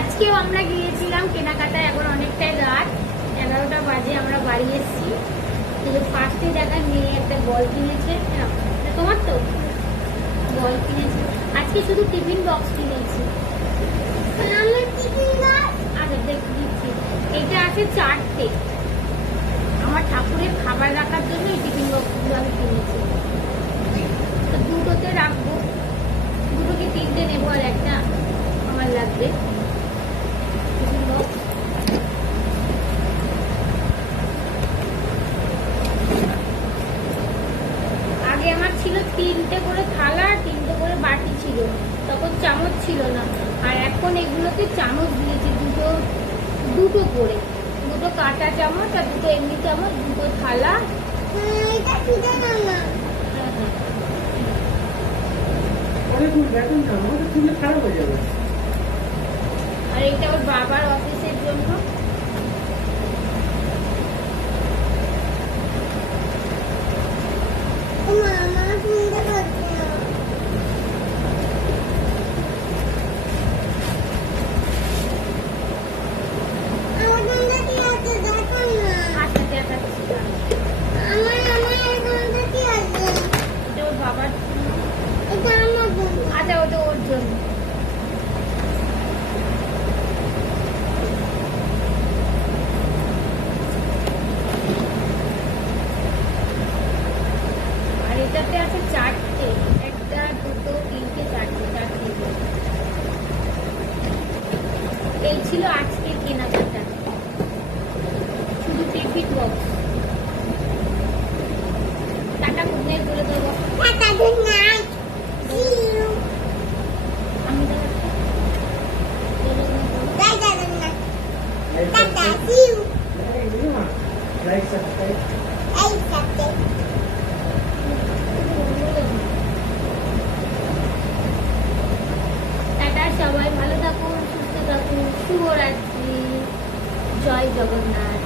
আজকেও আমরা গিয়েছিলাম কেনাকাটায়। এখন অনেকটাই রাত, 11টা বাজে। আমরা বাড়ি এসেছি। ফার্স্টে দেখা মেয়ে একটা বল কিনেছে। তোমার তো বল কিনেছে। আজকে শুধু টিফিন বক্স কিনেছি। আচ্ছা দিচ্ছি। এটা আছে 4টে। আমার ঠাকুরের খাবার রাখার জন্য এই টিফিন বক্সগুলো আমি কিনেছি। তো দুটোতে রাখবো। দুটো কি 3টে নেবো, আর একটা আমার লাগবে। টিফিন বক্স আগে আমার ছিল 3টে করে থালা আর 3টে করে বাটি ছিল, তখন চামচ ছিল না। আর এখন এগুলোতে চামচ দিয়েছে দুটো করে, দুটো কাঁটা চামচ আর দুটো এমনি চামচ, দুটো থালা। আর এটা ওর বাবার অফিসের জন্য। আচ্ছা ওটা ওর জন্য। আর এটাতে আছে 4টে, 1টা 2টো 3টে 4টে। এই ছিল আজকের কেনাকাটা, শুধু tiffin box. Tata good night বলে দেবো। আমি টাটা, সবাই ভালো থাকুন, সুস্থ থাকুন। শুভরাত্রি। জয় জগন্নাথ।